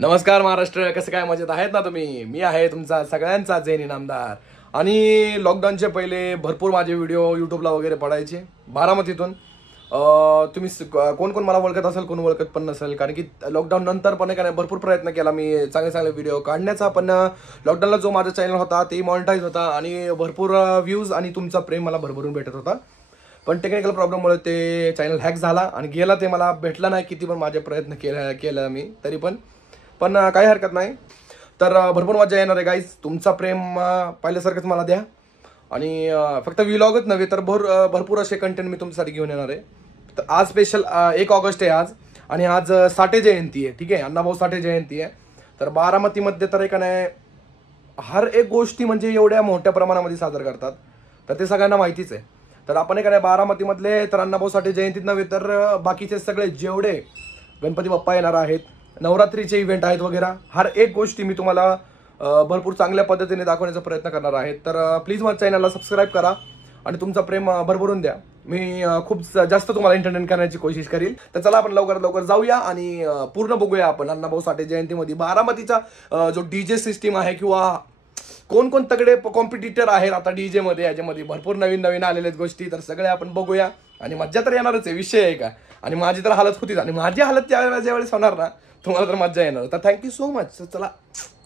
नमस्कार महाराष्ट्र, कसं काय मजेत आहेत ना तुम्ही? मी आहे तुमचा सगळ्यांचा जैन इनामदार. आणि लॉकडाऊनचे पहिले भरपूर माझे व्हिडिओ यूट्यूबला वगैरे पडायचे बारामतीतून. तुम्ही कोण कोण मला ओळखत असेल, कोण ओळखत पण नसेल, कारण की लॉकडाऊन नंतर पण काय भरपूर प्रयत्न केला मी चांगले चांगले व्हिडिओ काढण्याचा. पण लॉकडाऊनला जो माझा चॅनल होता ते मॉनिटाईज होता आणि भरपूर व्ह्यूज आणि तुमचा प्रेम मला भरभरून भेटत होता. पण टेक्निकल प्रॉब्लेममुळे ते चॅनल हॅक झाला आणि गेला, ते मला भेटला नाही. किती पण माझे प्रयत्न केला मी तरी पण काही हरकत नाही. तर भरपूर मजा येणार आहे गाईज. तुमचा प्रेम पहिल्यासारखंच मला द्या. आणि फक्त व्लॉगच नव्हे तर भरपूर असे कंटेंट मी तुमच्यासाठी घेऊन येणार आहे. तर आज स्पेशल 1 ऑगस्ट आहे आज, आणि आज साठे जयंती आहे. ठीक आहे, अण्णाभाऊ साठे जयंती आहे. तर बारामतीमध्ये तर का नाही हर एक गोष्टी म्हणजे एवढ्या मोठ्या प्रमाणामध्ये साजर करतात, तर ते सगळ्यांना माहितीच आहे. तर आपण का नाही बारामतीमधले तर अण्णाभाऊ साठे जयंतीत नव्हे तर बाकीचे सगळे जेवढे गणपती बाप्पा येणार आहेत, नवरात्रीचे इव्हेंट आहेत वगैरे, हर एक गोष्टी मी तुम्हाला भरपूर चांगल्या पद्धतीने दाखवण्याचा प्रयत्न करणार आहे. तर प्लीज माझ्या चॅनलला सबस्क्राईब करा आणि तुमचा प्रेम भरभरून द्या. मी खूप जास्त तुम्हाला एंटरटेन करण्याची कोशिश करील. तर चला आपण लवकरात लवकर जाऊया आणि पूर्ण बघूया आपण अण्णाभाऊ साठे जयंतीमध्ये बारामतीचा जो डीजे सिस्टीम आहे, किंवा कोण कोण तगडे कॉम्पिटिटर आहेत आता डीजे मध्ये, याच्यामध्ये भरपूर नवीन नवीन आलेल्या गोष्टी. तर सगळे आपण बघूया आणि मज्जा तर येणारच आहे, विषय आहे का. आणि माझी तर हालत होतीच, आणि माझी हालत ज्यावेळेस होणार ना, तुम्हाला तर मज्जा येणार. तर थँक्यू सो मच. चला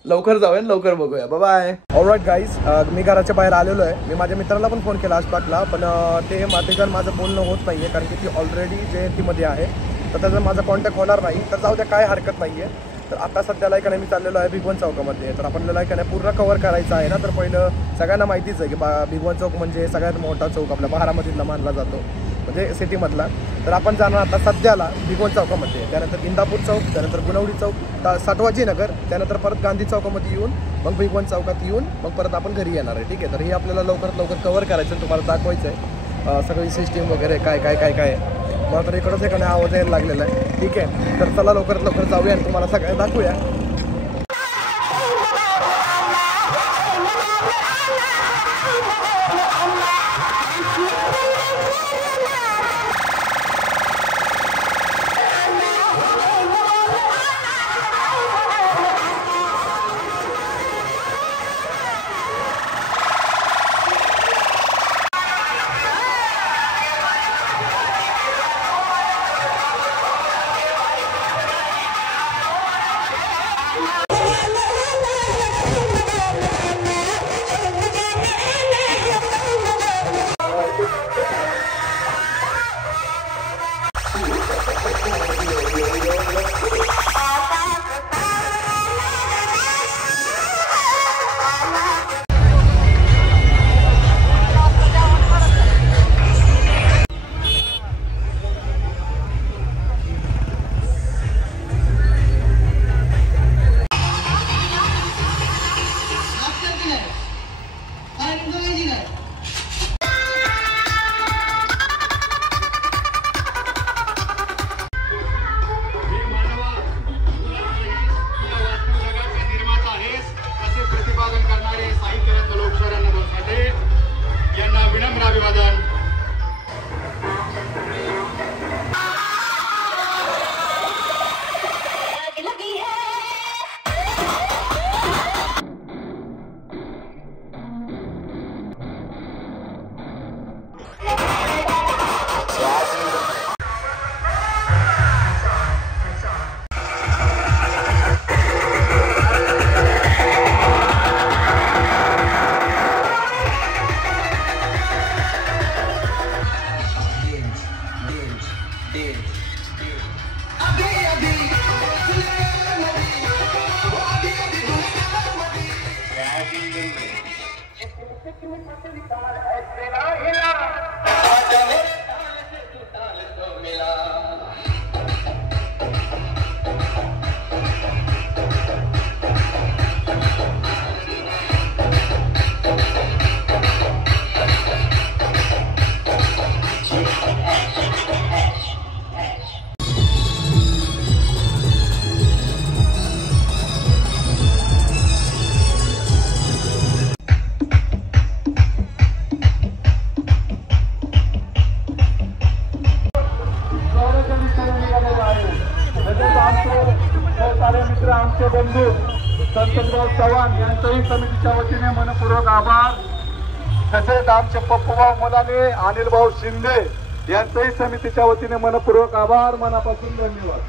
लवकर जाऊया, लवकर बघूया. बाय. ऑलराईट गाईज, मी घराच्या बाहेर आलेलो आहे. मी माझ्या मित्राला पण फोन केला आसपासला, पण ते माझं बोलणं होत नाहीये, कारण की ती ऑलरेडी जयंतीमध्ये आहे. तर त्याचा माझा कॉन्टॅक्ट होणार नाही. तर जाऊ द्या, काय हरकत नाहीये. तर आता सध्याला का मी चाललेलो आहे भिगवण चौकामध्ये. तर आपल्याला का पूर्ण कव्हर करायचं आहे ना. तर पहिलं सगळ्यांना माहितीच आहे की भिगवण चौक म्हणजे सगळ्यात मोठा चौक आपल्या बारामतीतला मानला जातो, म्हणजे सिटीमधला. तर आपण जाणार आता सध्याला भिगवण चौकामध्ये, त्यानंतर इंदापूर चौक, त्यानंतर गुणवडी चौक, साठवाजी नगर, त्यानंतर परत गांधी चौकामध्ये येऊन मग भिगवण चौकात येऊन मग परत आपण घरी येणार आहे. ठीक आहे, तर हे आपल्याला लवकरात लवकर कव्हर करायचं, तुम्हाला दाखवायचं आहे सगळी सिस्टीम वगैरे काय काय काय काय. मला तर इकडंच एखादा आवाज यायला लागलेला आहे. ठीक आहे, तर चला लवकरात लवकर जाऊया आणि तुम्हाला सगळं दाखवूया. मित्र आमचे बंधू संतराव चव्हाण यांच्याही समितीच्या वतीने मनपूर्वक आभार. तसेच आमचे पप्पूभाऊ मुलाने, अनिल भाऊ शिंदे यांच्याही समितीच्या वतीने मनपूर्वक आभार. मनापासून धन्यवाद.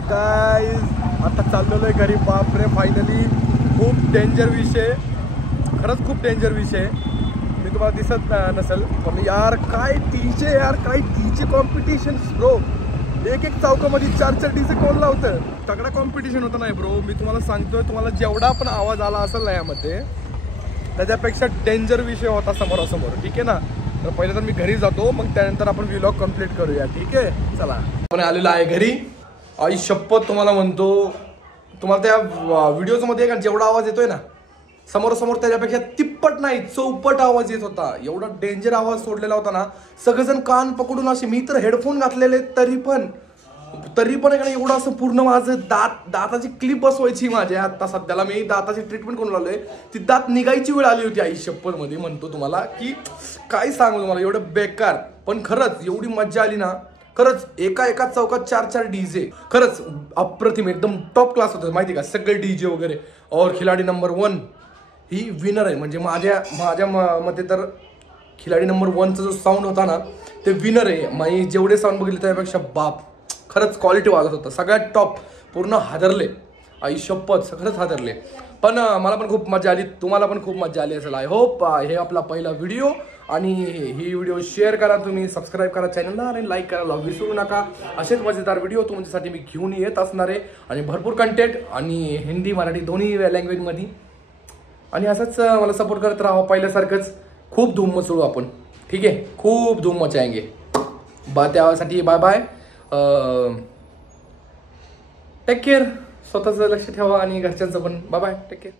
यार गाइस आता चाललेलो आहे घरी. बापरे फायनली खूप डेंजर विषय, खरंच खूप डेंजर विषय. मी तुम्हाला दिसत नसेल पण यार काय डीजे, यार काय डीजे कॉम्पिटिशन ब्रो. एक चौकामध्ये 4 डीजे कोण लावतं. तगडा कॉम्पिटिशन होतं नाही ब्रो. मी तुम्हाला सांगतोय, तुम्हाला जेवढा पण आवाज आला असेल ना यामध्ये त्याच्यापेक्षा डेंजर विषय होता समोरासमोर. ठीक आहे ना. तर पहिले तर मी घरी जातो, मग त्यानंतर आपण व्लॉग कंप्लीट करूया. ठीक आहे चला. आपण आलेलो आहे घरी. आई शपथ तुम्हाला म्हणतो, तुम्हाला त्या व्हिडिओमध्ये का जेवढा आवाज येतोय ना समोरासमोर त्याच्यापेक्षा तिप्पट नाही चौपट आवाज येत होता. एवढा डेंजर आवाज सोडलेला होता ना. सगळेजण कान पकडून असे, मी तर हेडफोन घातलेले तरी पण एवढं असं पूर्ण माझं दाताची क्लिप बसवायची माझ्या. आता सध्याला मी दाताची ट्रीटमेंट करून आलोय. ती दात निघायची वेळ आली होती आई शपथ मध्ये. म्हणतो तुम्हाला की काय सांगू तुम्हाला, एवढं बेकार. पण खरंच एवढी मजा आली ना. खरंच एका चौकात 4 डीजे. खरंच अप्रतिम एकदम टॉप क्लास होतं माहिती का. सगळे डीजे वगैरे. और खिलाडी नंबर 1 ही विनर आहे. म्हणजे माझ्या मते तर खिलाडी नंबर 1चा जो साऊंड होता ना ते विनर आहे. मी जेवढे साऊंड बघितले त्यापेक्षा बाप खरंच क्वालिटी वाजत होतं. सगळ्यात टॉप. पूर्ण हादरले आई शपथ, खरंच हादरले. पण मला पण खूप मजा आली, तुम्हाला पण खूप मजा आली असेल. आय होप हे आपला पहिला व्हिडिओ. आणि ही व्हिडिओ शेअर करा, तुम्ही सबस्क्राईब करा चॅनलला आणि लाईक करायला विसरू नका. असेच मजेदार व्हिडिओ तुमच्यासाठी मी घेऊन येत असणार आहे. आणि भरपूर कंटेंट आणि हिंदी मराठी दोन्ही लँग्वेजमध्ये. आणि असंच मला सपोर्ट करत राहा पहिल्यासारखंच. खूप धूम मचळू आपण. ठीक आहे, खूप धूम मचाएंगे. त्यासाठी बाय बाय. Take care. स्वतःचं लक्ष ठेवा आणि घरच्यांचं पण. Bye bye. Take care.